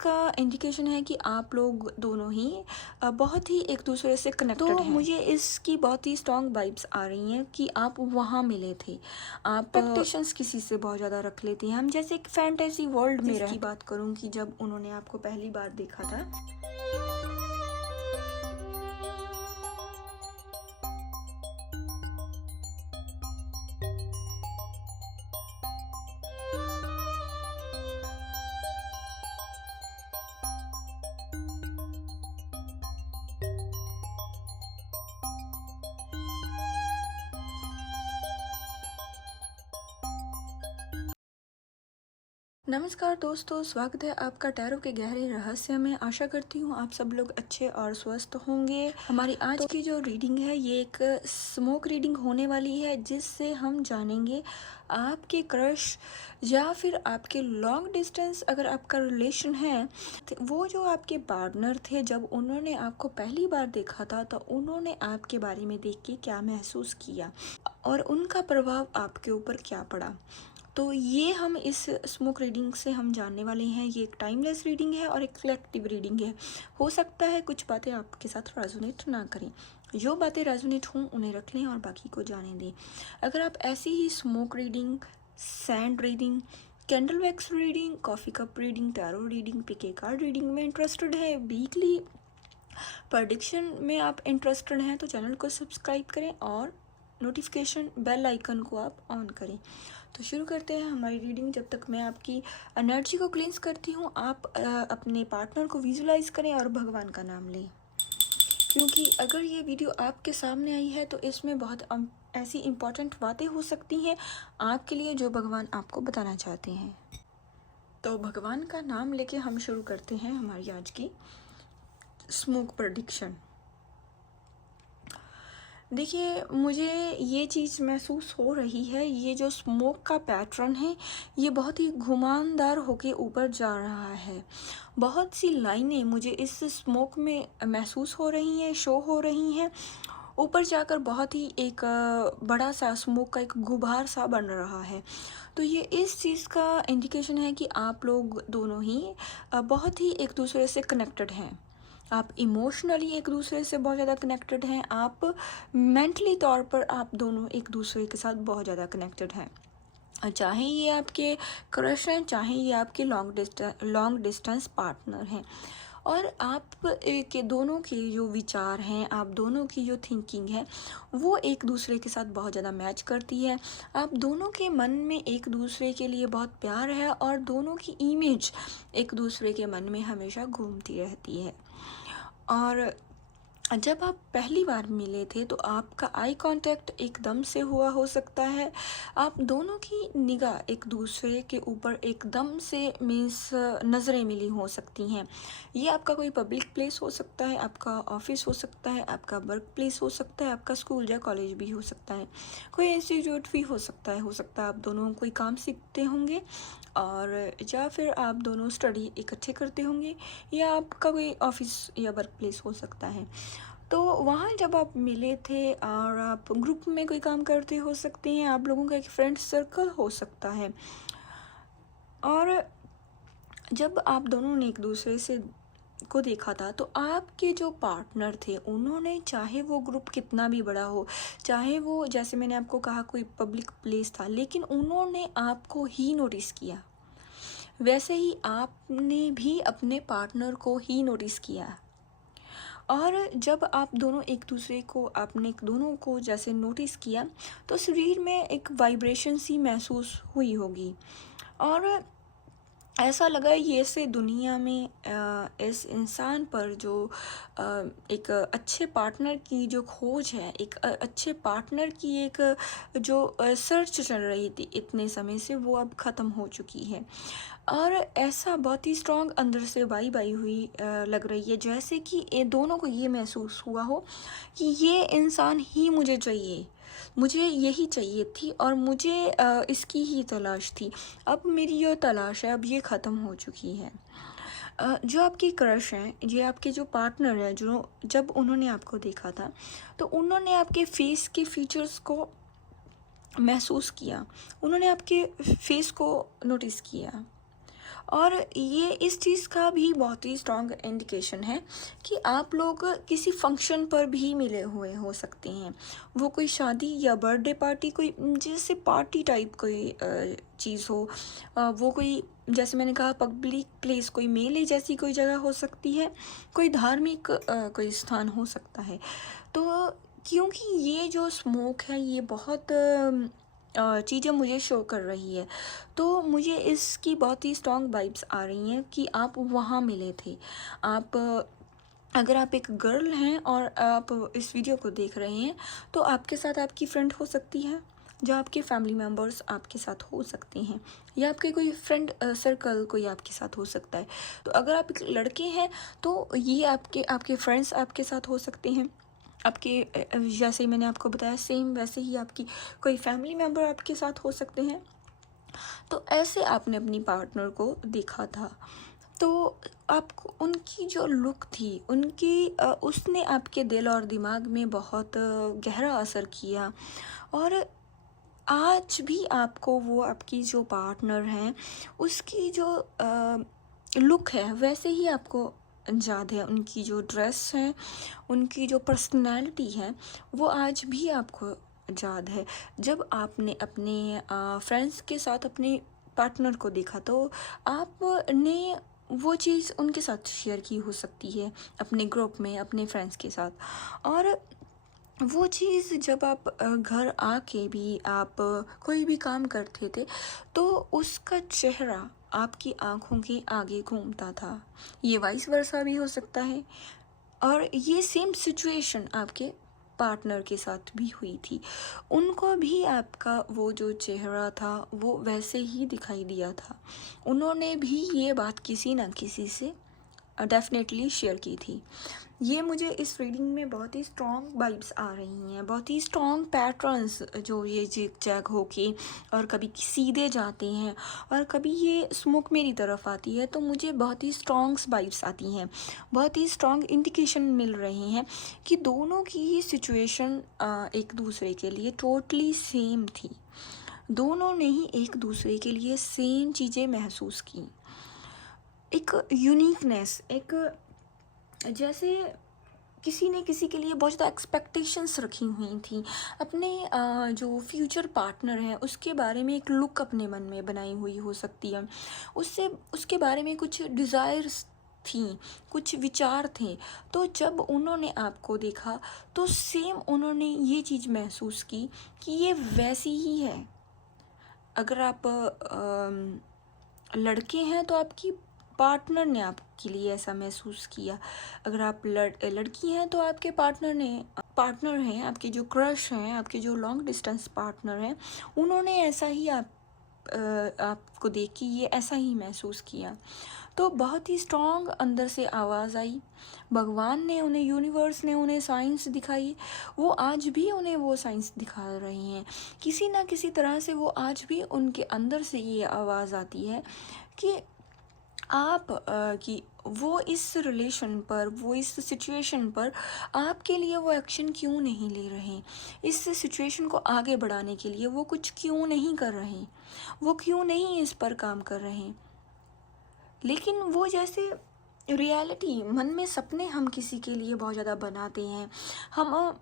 का इंडिकेशन है कि आप लोग दोनों ही बहुत ही एक दूसरे से कनेक्टेड तो हैं। मुझे इसकी बहुत ही स्ट्रॉन्ग वाइब्स आ रही हैं कि आप वहाँ मिले थे। आप एक्सपेक्टेशंस किसी से बहुत ज़्यादा रख लेते हैं हम, जैसे एक फैंटेसी वर्ल्ड में जिसकी रहते। बात करूं कि जब उन्होंने आपको पहली बार देखा था, नमस्कार दोस्तों, स्वागत है आपका टैरो के गहरे रहस्य में। आशा करती हूँ आप सब लोग अच्छे और स्वस्थ होंगे। हमारी आज की जो रीडिंग है ये एक स्मोक रीडिंग होने वाली है, जिससे हम जानेंगे आपके क्रश या फिर आपके लॉन्ग डिस्टेंस अगर आपका रिलेशन है, तो वो जो आपके पार्टनर थे जब उन्होंने आपको पहली बार देखा था तो उन्होंने आपके बारे में देख के क्या महसूस किया और उनका प्रभाव आपके ऊपर क्या पड़ा। तो ये हम इस स्मोक रीडिंग से हम जानने वाले हैं। ये एक टाइमलेस रीडिंग है और एक कलेक्टिव रीडिंग है। हो सकता है कुछ बातें आपके साथ रेजोनेट ना करें, जो बातें रेजोनेट हों उन्हें रख लें और बाकी को जाने दें। अगर आप ऐसी ही smoke reading, sand reading, candle wax reading, coffee cup reading, tarot reading, pick a card reading में इंटरेस्टेड है, वीकली प्रडिक्शन में आप इंटरेस्टेड हैं, तो चैनल को सब्सक्राइब करें और नोटिफिकेशन बेल आइकन को आप ऑन करें। तो शुरू करते हैं हमारी रीडिंग। जब तक मैं आपकी एनर्जी को क्लींस करती हूँ, आप अपने पार्टनर को विजुलाइज करें और भगवान का नाम लें, क्योंकि अगर ये वीडियो आपके सामने आई है तो इसमें बहुत ऐसी इम्पोर्टेंट बातें हो सकती हैं आपके लिए जो भगवान आपको बताना चाहते हैं। तो भगवान का नाम लेके हम शुरू करते हैं हमारी आज की स्मोक प्रेडिक्शन। देखिए, मुझे ये चीज़ महसूस हो रही है, ये जो स्मोक का पैटर्न है ये बहुत ही घुमावदार होके ऊपर जा रहा है। बहुत सी लाइनें मुझे इस स्मोक में महसूस हो रही हैं, शो हो रही हैं। ऊपर जाकर बहुत ही एक बड़ा सा स्मोक का एक गुबार सा बन रहा है। तो ये इस चीज़ का इंडिकेशन है कि आप लोग दोनों ही बहुत ही एक दूसरे से कनेक्टेड हैं। आप इमोशनली एक दूसरे से बहुत ज़्यादा कनेक्टेड हैं, आप मेंटली तौर पर आप दोनों एक दूसरे के साथ बहुत ज़्यादा कनेक्टेड हैं। चाहे ये आपके क्रश हैं, चाहे ये आपके लॉन्ग डिस्टेंस पार्टनर हैं, और आप के दोनों के जो विचार हैं, आप दोनों की जो थिंकिंग है वो एक दूसरे के साथ बहुत ज़्यादा मैच करती है। आप दोनों के मन में एक दूसरे के लिए बहुत प्यार है और दोनों की इमेज एक दूसरे के मन में हमेशा घूमती रहती है। और जब आप पहली बार मिले थे तो आपका आई कांटेक्ट एकदम से हुआ हो सकता है। आप दोनों की निगाह एक दूसरे के ऊपर एकदम से मीन्स नज़रें मिली हो सकती हैं। ये आपका कोई पब्लिक प्लेस हो सकता है, आपका ऑफिस हो सकता है, आपका वर्क प्लेस हो सकता है, आपका स्कूल या कॉलेज भी हो सकता है, कोई इंस्टीट्यूट भी हो सकता है आप दोनों कोई काम सीखते होंगे, और या फिर आप दोनों स्टडी इकट्ठे करते होंगे, या आपका कोई ऑफिस या वर्क प्लेस हो सकता है। तो वहाँ जब आप मिले थे और आप ग्रुप में कोई काम करते हो सकते हैं, आप लोगों का एक फ्रेंड सर्कल हो सकता है। और जब आप दोनों ने एक दूसरे से को देखा था तो आपके जो पार्टनर थे उन्होंने, चाहे वो ग्रुप कितना भी बड़ा हो, चाहे वो जैसे मैंने आपको कहा कोई पब्लिक प्लेस था, लेकिन उन्होंने आपको ही नोटिस किया। वैसे ही आपने भी अपने पार्टनर को ही नोटिस किया। और जब आप दोनों एक दूसरे को, आपने दोनों को जैसे नोटिस किया तो शरीर में एक वाइब्रेशन सी महसूस हुई होगी, और ऐसा लगा ये से दुनिया में इस इंसान पर जो एक अच्छे पार्टनर की जो खोज है, एक अच्छे पार्टनर की एक जो सर्च चल रही थी इतने समय से, वो अब ख़त्म हो चुकी है। और ऐसा बहुत ही स्ट्रॉन्ग अंदर से वाइब आई हुई लग रही है, जैसे कि ये दोनों को ये महसूस हुआ हो कि ये इंसान ही मुझे चाहिए, मुझे यही चाहिए थी और मुझे इसकी ही तलाश थी। अब मेरी जो तलाश है अब ये ख़त्म हो चुकी है। जो आपकी क्रश हैं, ये आपके जो पार्टनर हैं, जो जब उन्होंने आपको देखा था तो उन्होंने आपके फेस के फीचर्स को महसूस किया, उन्होंने आपके फेस को नोटिस किया, और ये इस चीज़ का भी बहुत ही स्ट्रॉन्ग इंडिकेशन है कि आप लोग किसी फंक्शन पर भी मिले हुए हो सकते हैं। वो कोई शादी या बर्थडे पार्टी, कोई जैसे पार्टी टाइप कोई चीज़ हो, वो कोई जैसे मैंने कहा पब्लिक प्लेस, कोई मेले जैसी कोई जगह हो सकती है, कोई धार्मिक कोई स्थान हो सकता है। तो क्योंकि ये जो स्मोक है ये बहुत चीज़ें मुझे शो कर रही है, तो मुझे इसकी बहुत ही स्ट्रॉन्ग वाइब्स आ रही हैं कि आप वहाँ मिले थे। आप अगर आप एक गर्ल हैं और आप इस वीडियो को देख रहे हैं, तो आपके साथ आपकी फ्रेंड हो सकती है, या आपके फैमिली मेम्बर्स आपके साथ हो सकते हैं, या आपके कोई फ्रेंड सर्कल कोई आपके साथ हो सकता है। तो अगर आप एक लड़के हैं तो ये आपके आपके फ्रेंड्स आपके साथ हो सकते हैं। आपके जैसे ही मैंने आपको बताया सेम वैसे ही आपकी कोई फैमिली मेम्बर आपके साथ हो सकते हैं। तो ऐसे आपने अपनी पार्टनर को देखा था, तो आपको उनकी जो लुक थी, उनकी उसने आपके दिल और दिमाग में बहुत गहरा असर किया। और आज भी आपको वो आपकी जो पार्टनर हैं उसकी जो लुक है वैसे ही आपको याद है। उनकी जो ड्रेस है, उनकी जो पर्सनालिटी है, वो आज भी आपको याद है। जब आपने अपने फ्रेंड्स के साथ अपने पार्टनर को देखा तो आपने वो चीज़ उनके साथ शेयर की हो सकती है, अपने ग्रुप में, अपने फ्रेंड्स के साथ। और वो चीज़ जब आप घर आके भी आप कोई भी काम करते थे, तो उसका चेहरा आपकी आँखों के आगे घूमता था। ये वाइस वर्सा भी हो सकता है, और ये सेम सिचुएशन आपके पार्टनर के साथ भी हुई थी। उनको भी आपका वो जो चेहरा था वो वैसे ही दिखाई दिया था। उन्होंने भी ये बात किसी ना किसी से डेफ़िनेटली शेयर की थी। ये मुझे इस रीडिंग में बहुत ही स्ट्रॉन्ग वाइब्स आ रही हैं, बहुत ही स्ट्रॉन्ग पैटर्न्स जो ये जिग-जैग होके और कभी सीधे जाते हैं और कभी ये स्मोक मेरी तरफ आती है, तो मुझे बहुत ही स्ट्रॉन्ग वाइब्स आती हैं। बहुत ही स्ट्रॉन्ग इंडिकेशन मिल रहे हैं कि दोनों की ही सिचुएशन एक दूसरे के लिए टोटली सेम थी। दोनों ने ही एक दूसरे के लिए सेम चीज़ें महसूस की। एक यूनिकनेस, एक जैसे किसी ने किसी के लिए बहुत ज़्यादा एक्सपेक्टेशंस रखी हुई थी। अपने जो फ्यूचर पार्टनर है उसके बारे में एक लुक अपने मन में बनाई हुई हो सकती है। उससे उसके बारे में कुछ डिज़ायर्स थी, कुछ विचार थे। तो जब उन्होंने आपको देखा तो सेम उन्होंने ये चीज़ महसूस की कि ये वैसी ही है। अगर आप लड़के हैं तो आपकी पार्टनर ने आपके लिए ऐसा महसूस किया। अगर आप लड़की हैं तो आपके पार्टनर हैं, आपके जो क्रश हैं, आपके जो लॉन्ग डिस्टेंस पार्टनर हैं, उन्होंने ऐसा ही आपको देख के ये ऐसा ही महसूस किया। तो बहुत ही स्ट्रॉन्ग अंदर से आवाज़ आई। भगवान ने उन्हें, यूनिवर्स ने उन्हें साइंस दिखाई। वो आज भी उन्हें वो साइंस दिखा रहे हैं। किसी ना किसी तरह से वो आज भी उनके अंदर से ये आवाज़ आती है कि कि वो इस रिलेशन पर, वो इस सिचुएशन पर आपके लिए वो एक्शन क्यों नहीं ले रहे, इस सिचुएशन को आगे बढ़ाने के लिए वो कुछ क्यों नहीं कर रहे, वो क्यों नहीं इस पर काम कर रहे। लेकिन वो जैसे रियलिटी, मन में सपने हम किसी के लिए बहुत ज़्यादा बनाते हैं, हम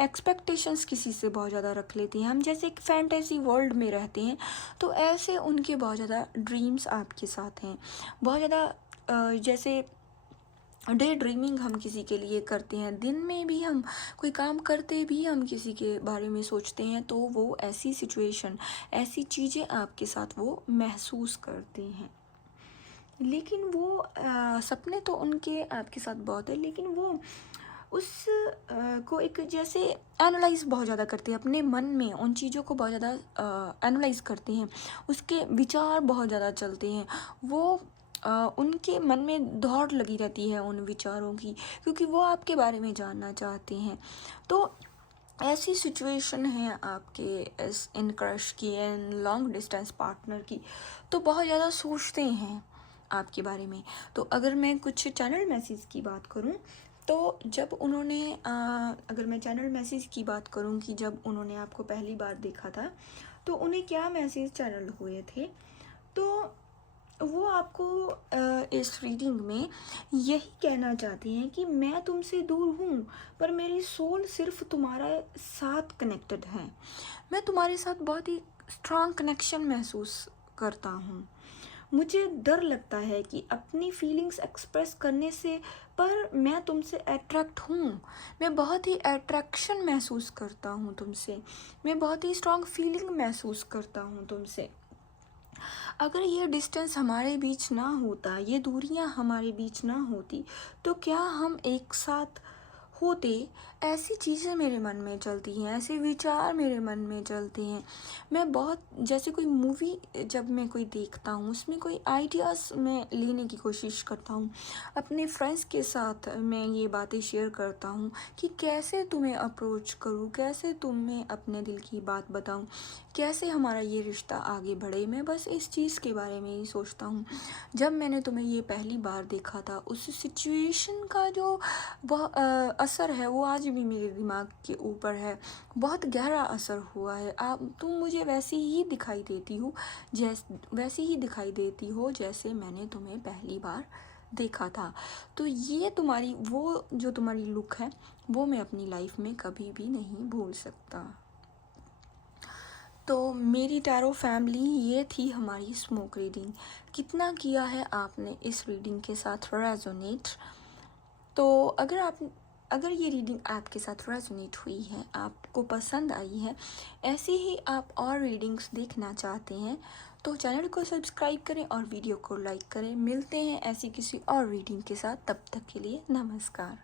एक्सपेक्टेशंस किसी से बहुत ज़्यादा रख लेते हैं, हम जैसे एक फैंटेसी वर्ल्ड में रहते हैं। तो ऐसे उनके बहुत ज़्यादा ड्रीम्स आपके साथ हैं, बहुत ज़्यादा जैसे डे ड्रीमिंग हम किसी के लिए करते हैं, दिन में भी हम कोई काम करते भी हम किसी के बारे में सोचते हैं, तो वो ऐसी सिचुएशन, ऐसी चीज़ें आपके साथ वो महसूस करते हैं। लेकिन वो सपने तो उनके आपके साथ बहुत है, लेकिन वो उस को एक जैसे एनालाइज़ बहुत ज़्यादा करते हैं अपने मन में, उन चीज़ों को बहुत ज़्यादा एनालाइज़ करते हैं, उसके विचार बहुत ज़्यादा चलते हैं। वो उनके मन में दौड़ लगी रहती है उन विचारों की, क्योंकि वो आपके बारे में जानना चाहते हैं। तो ऐसी सिचुएशन है आपके इस इन क्रश की, इन लॉन्ग डिस्टेंस पार्टनर की, तो बहुत ज़्यादा सोचते हैं आपके बारे में। तो अगर मैं कुछ चैनल मैसेज की बात करूं, तो जब उन्होंने अगर मैं चैनल मैसेज की बात करूं कि जब उन्होंने आपको पहली बार देखा था तो उन्हें क्या मैसेज चैनल हुए थे, तो वो आपको इस रीडिंग में यही कहना चाहते हैं कि मैं तुमसे दूर हूँ, पर मेरी सोल सिर्फ तुम्हारा साथ कनेक्टेड है। मैं तुम्हारे साथ बहुत ही स्ट्रॉन्ग कनेक्शन महसूस करता हूँ। मुझे डर लगता है कि अपनी फीलिंग्स एक्सप्रेस करने से, पर मैं तुमसे अट्रैक्ट हूँ। मैं बहुत ही अट्रैक्शन महसूस करता हूँ तुमसे। मैं बहुत ही स्ट्रॉन्ग फीलिंग महसूस करता हूँ तुमसे। अगर ये डिस्टेंस हमारे बीच ना होता, ये दूरियां हमारे बीच ना होती, तो क्या हम एक साथ होते? ऐसी चीज़ें मेरे मन में चलती हैं, ऐसे विचार मेरे मन में चलते हैं। मैं बहुत, जैसे कोई मूवी जब मैं कोई देखता हूँ, उसमें कोई आइडियाज़ मैं लेने की कोशिश करता हूँ। अपने फ्रेंड्स के साथ मैं ये बातें शेयर करता हूँ कि कैसे तुम्हें अप्रोच करूँ, कैसे तुम्हें अपने दिल की बात बताऊँ, कैसे हमारा ये रिश्ता आगे बढ़े। मैं बस इस चीज़ के बारे में ही सोचता हूँ। जब मैंने तुम्हें ये पहली बार देखा था, उस सिचुएशन का जो वह असर है, वो आज भी मेरे दिमाग के ऊपर है। बहुत गहरा असर हुआ है। आप, तुम मुझे वैसी ही दिखाई देती हो जैसे मैंने तुम्हें पहली बार देखा था। तो ये तुम्हारी, वो जो तुम्हारी लुक है, वो मैं अपनी लाइफ में कभी भी नहीं भूल सकता। तो मेरी टैरो फैमिली, ये थी हमारी स्मोक रीडिंग। कितना किया है आपने इस रीडिंग के साथ रेजोनेट? तो अगर ये रीडिंग आपके साथ रेजोनेट हुई है, आपको पसंद आई है, ऐसे ही आप और रीडिंग्स देखना चाहते हैं, तो चैनल को सब्सक्राइब करें और वीडियो को लाइक करें। मिलते हैं ऐसी किसी और रीडिंग के साथ, तब तक के लिए नमस्कार।